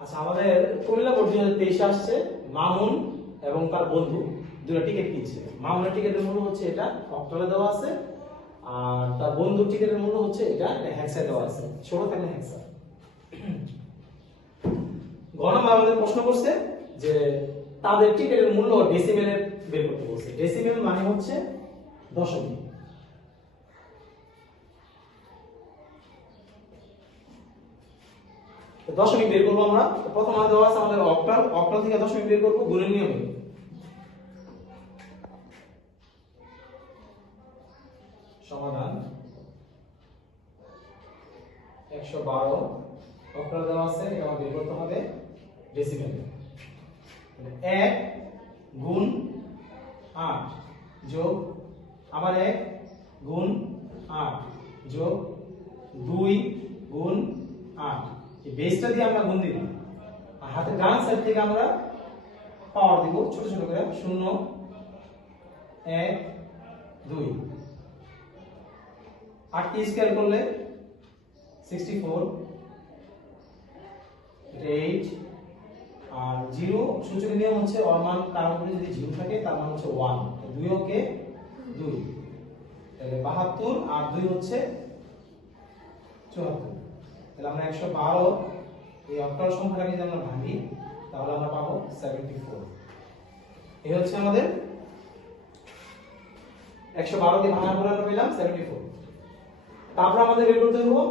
আচ্ছা, আমাদের কুমিল্লা বোর্ড 2023 আসছে। মামুন এবং তার বন্ধু দুটো টিকিট কিনছে। মামুনের টিকিটের মূল্য হচ্ছে এটা অক্টালে দেওয়া আছে, আর তার বন্ধুর টিকিটের মূল্য হচ্ছে এটা হেক্সা দেওয়া আছে, ছোট থাকলে হেক্সা। গণম আমাদের প্রশ্ন করছে যে তাদের টিকিটের মূল্য ডেসিমেলে বের করতে বলছে। ডেসিমেল মানে হচ্ছে দশমিক। দশমিক বের করবো আমরা। প্রথম দেওয়া আছে আমাদের অক্টাল, অক্টাল থেকে দশমিক বের করবো গুণের নিয়মে। সমাধান 112 অক্টাল দেওয়া আছে, এটা আমাদের বের করতে হবে ডেসিমেল। 1 গুণ 8 যোগ আবার 1 গুণ 8 যোগ 2 গুণ 8। এই বেসটা দিয়ে আমরা গুণ দিব, আর হাতের ডান সাইড থেকে আমরা পাওয়ার দিব ছোট ছোট করে। 0 1 2 8 কে স্কয়ার করলে 64, 8 আর 0 সূচকের নিয়ম হচ্ছে ওর মান কারণ উপরে যদি 0 থাকে তার মান হচ্ছে 1। 2 ওকে 2 তাহলে 72 আর 2 হচ্ছে 74। তাহলে আমরা 112 এই অক্টাল সংখ্যাটাকে যদি আমরা ভাঙি তাহলে আমরা পাবো 74। এই হচ্ছে আমাদের 112 কে ভাঙার পরে আমরা পেলাম 74। তারপর আমাদের বের করতে হবে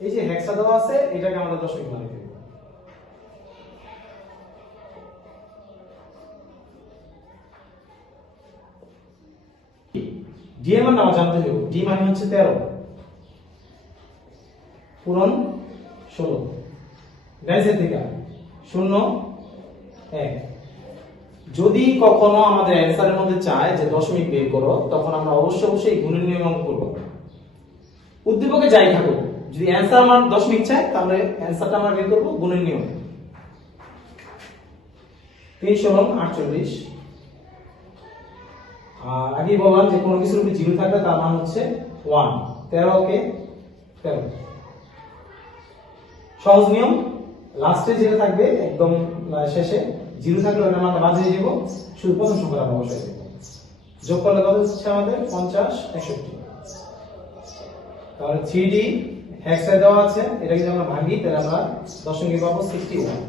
এই যে হেক্সা দেওয়া আছে এটাকে আমরা দশমিক মানে দেব। ডি এর মান আমরা জানতে হবে। ডি মানে হচ্ছে 13 পূরণ 16। ডাইসের থেকে 0 1। যদি কখনো আমাদের অ্যানসারের মধ্যে চায় যে দশমিক বের করো, তখন আমরা অবশ্যই গুণের নিয়ম অঙ্ক করব। উদ্দীপকে যাই থাকুক, যদি অ্যানসার আমার দশমিক চায় তাহলে অ্যানসারটা আমরা বের করব গুণের নিয়মে। 3 × 48। আর আগে বললাম যে কোনো কিছুর উপরে 0 থাকলে তার মান হচ্ছে 1। 13 কে 13। সহজ নিয়ম, লাস্টে যেটা থাকবে একদম শেষে 0 থাকলে ওটা আমরা বাদ দিয়ে দিব, শুধু প্রথম সংখ্যাটা আমরা বসাই দেব। যোগ করলে কত হচ্ছে আমাদের 50 61। তাহলে 3D হেক্সা দেওয়া আছে, এটা যদি আমরা ভাঙি তাহলে আমরা দশমিক পাবো 61।